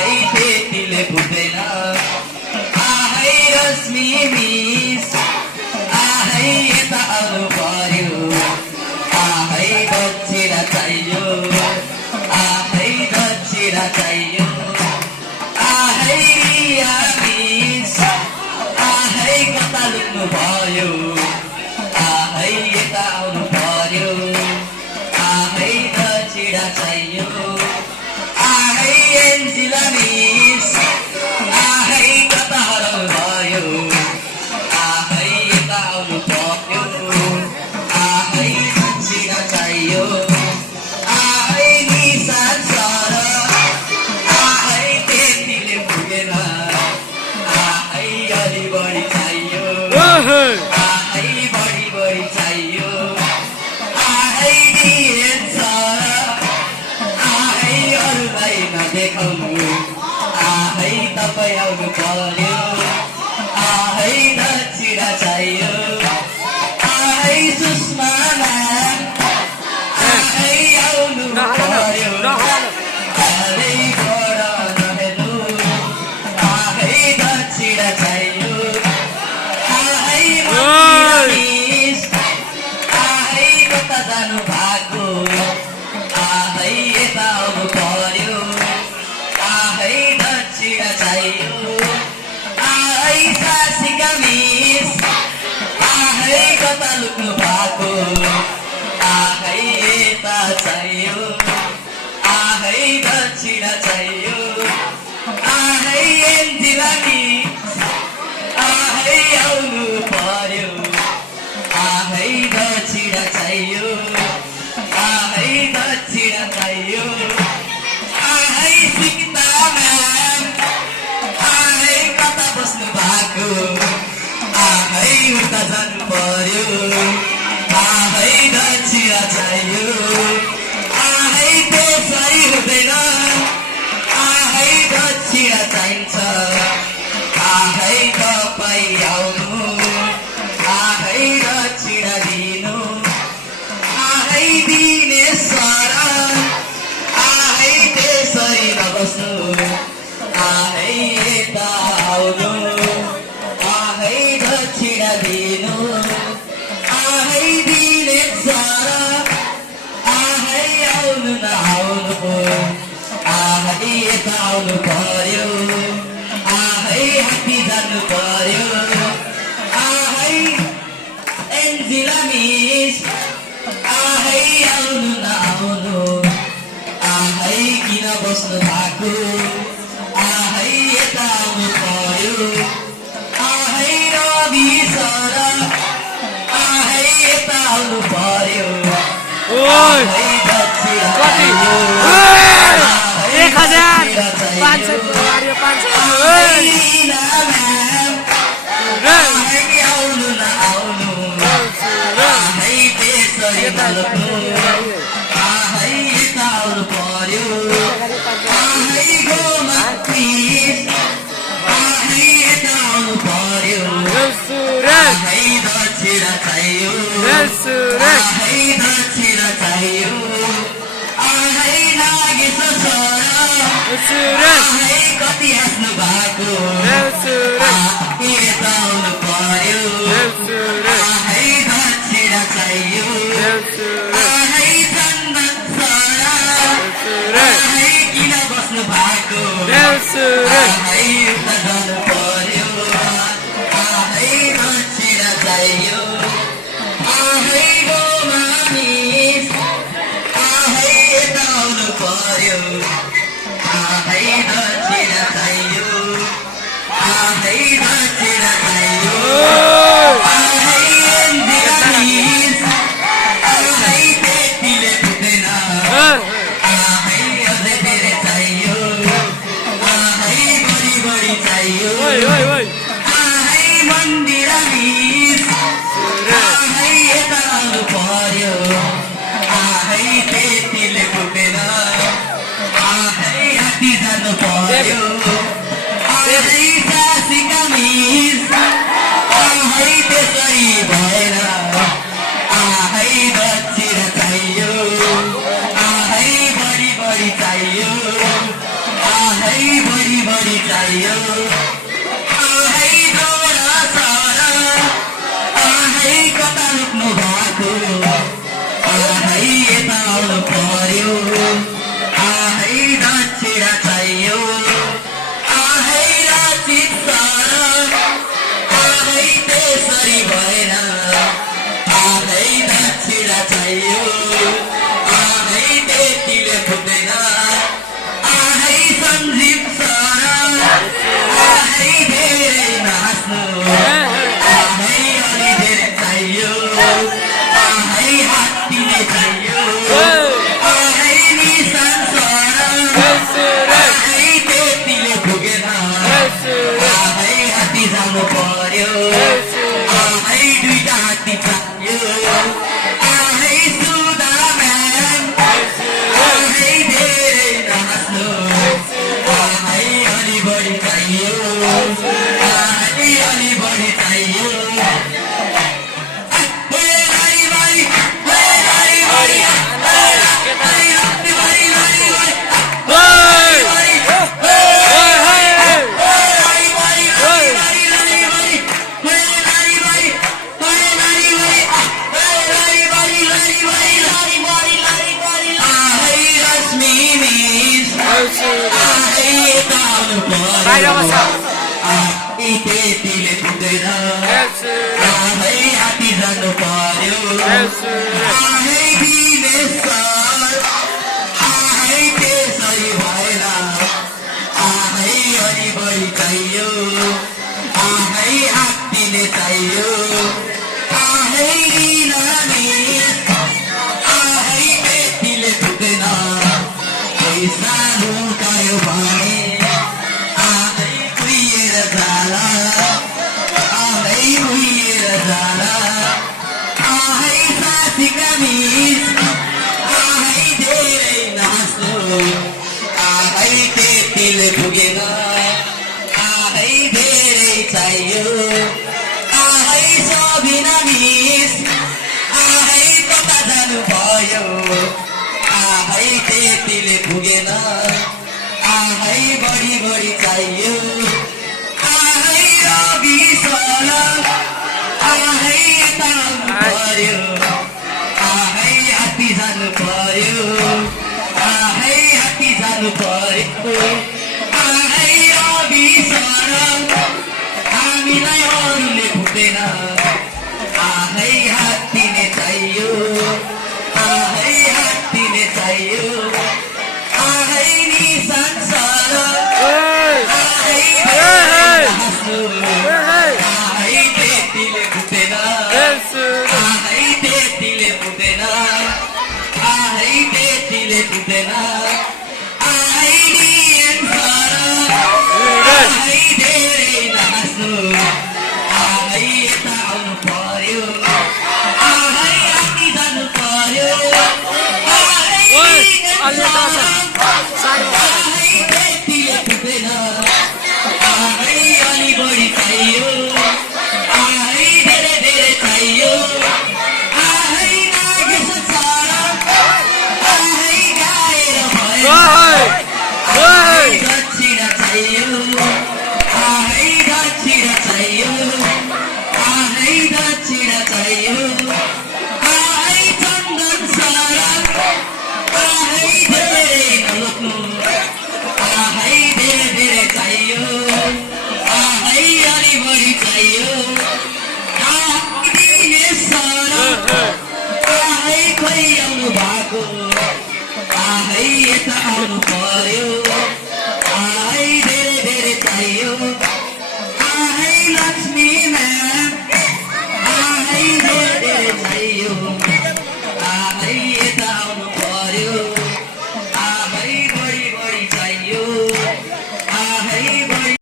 आहै त्यतिले पुग्दैन आहै रश्मि मिस आहै यता आउनु पर्यो आहै दक्षिण चाहियो आहै दक्षिण चाहियो आहै रिया मिस आहै कता लुक्नु भयो आहै यता आउनु पर्यो आहै दक्षिण चाहियो आहै एन्जिला मिस आहै कता हराउनु भयो आहै यता आउनु पर्यो आहै दक्षिण चाहियो आहै निशान सर आहै त्यतिले पुगेन आहै अलि बढी चाहियो आहै बढी बढी चाहियो आहै दिएन सर आहै अरूलाई नदेखाउनु आहै तपाईँ आउनु पर्यो आहै दक्षिण चाहियो आहै सुषमा म्याम आहै आउनु पर्यो चारैबाट नहेर्नु आहै दक्षिण चाहियो आहै मन्दिर मिस आहै कता जानु भएको आहै यता आउनु पर्यो आहै दक्षिण चाहियो आहै सासिका मिस आहै कता लुक्नु भएको आहै यता चाहियो आहै दक्षिण चाहियो आहै एन्जिला मिस आहै आउनु पर्यो आहै दक्षिण चाहियो आहै दक्षिण चाहियो आहै सीता म्याम आहै कता बस्नु भएको आहै उता जानु पर्यो आहै दक्षिण चाहियो आहै त्यसरी हुँदैन आहै दक्षिण चाहिन्छ आहै तपाईँ आउनु आहै दक्षिण दिनु आहै दिने सर आहै त्यसरी नबस्नु आहै यता आउनु आहै दक्षिण दिनु आहै दिने सर आहै आउनु नआउनु आहै यता आउनु पर्यो आहै हात्ती जानु पर्यो आहै एन्जिला मिस आहै आउनु नआउनु आहै किन बस्नु भएको आहै यता आउनु पर्यो आहै रवि सर आहै यता आउनु पर्यो आहै दक्षिण चाहियो आहै 1000 आहै लीना म्याम आहै आउनु नआउनु आहै त्यसरी नलग्नु आहै यता आउनु पर्यो आहै गोमा मिस आहै यता आउनु पर्यो आहै दक्षिण चाहियो आहै दक्षिण चाहियो आहै नागेश सर आहै कति हाँस्नु भएको आहै यता आउनु पर्यो आहै दक्षिण चाहियो आहै चन्दन सर आहै किन बस्नु भएको आहै उता जानु पर्यो आहै दक्षिण चाहियो आहै गोमा मिस आहै यता आउनु पर्यो आहै दक्षिण चाहियो आहै दक्षिण चाहियो आहै एन्जिला मिस आहै त्यतिले पुग्दैन आहै अझै धेरै चाहियो आहै बढी बढी चाहियो आहै मन्दिर मिस आहै यता आउनु पर्यो आहै त्यतिले पुग्दैन आहै हात्ती जानु पर्यो आहै सासिका मिस आहै त्यसरी भएन आहै दक्षिण चाहियो आहै बढी बढी चाहियो आहै बढी चाहियो आहै डोरा सारा आहै कता लुक्नु भएको आहै यता आउनु पर्यो आहै दक्षिणा चाहियो आहै राति सारा आहै त्यसरी भएन आहै दक्षिणा चाहियो आहै त्यतिले पुग्दैन आहै सञ्जीव सारा आहै धेरै नाच्नु आहै अलि धेरै चाहियो आहै हात्तीले चाहियो आहै निशान सारा आहै त्यतिले पुगेन आहै हात्ती जानु पर्यो आहै दुईटा हात्ती चाहियो आहै सुधा म्याम आहै धेरै नाच्नु आहै अलि बढी चाहियो आहै अलि बढी चाहियो त्यतिले पुग्दैन आहै हात्ती जानु पर्यो आहै विदेशर आहै त्यसरी भएन आहै अलि बढी चाहियो आहै हात्तीले चाहियो आहै निलामिस आहै त्यतिले पुग्दैन पैसा लुकायो भने आहै कुहिएर जाला आहै कुहिएर जाला आहै साथीका मिस आहै धेरै नाच्नु आहै त्यतिले पुगेन आहै धेरै चाहियो आहै सबिना मिस आहै कता जानु भयो आहै त्यतिले पुगेन आहै बढी बढी चाहियो आहै रवि सर आहै यता आउनु पर्यो आहै हात्ती जानु पर्यो आहै हात्ती जानु पर्यो आहै रवि सर हामीलाई अरूले पुग्दैन आहै हात्ती नै चाहियो आहै हात्ती नै चाहियो आहै निशान सर आहै हाँस्नु आहै त्यतिले पुग्दैन आहै त्यतिले पुग्दैन आहै त्यतिले पुग्दैन आहै नियन सर आहै धेरै नाच्नु आहै यता आउनु पर्यो आहै हात्ती जानु पर्यो आहै नियन सर आहै त्यतिले पुग्दैन आहै अलि बढी चाहियो आहै धेरै धेरै चाहियो आहै नागेश सर आहै गाएर भयो आहै दक्षिणा चाहियो आहै दक्षिणा चाहियो आहै दक्षिणा चाहियो आहै चन्दन सर आहै धेरै नलोक्नु आहै धेरै धेरै चाहियो आहै अलि बढी चाहियो आहै दिनेश सर आहै खोइ आउनु भएको आहै यता आउनु पर्यो